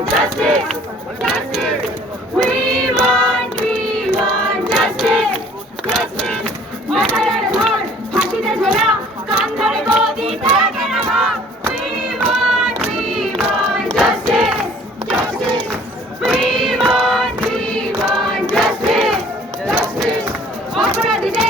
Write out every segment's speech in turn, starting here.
justice, justice. We want, we want justice, justice. মাথার ধর ফাঁসিতে ঝোলা কান ধরে গদি থেকে নামা We want, we want justice, justice. We want, we want justice, justice. অপরাধীদের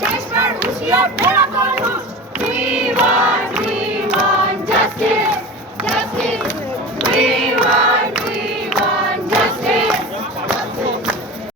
Şeşmer uçuyor, Terakormuş, Divan!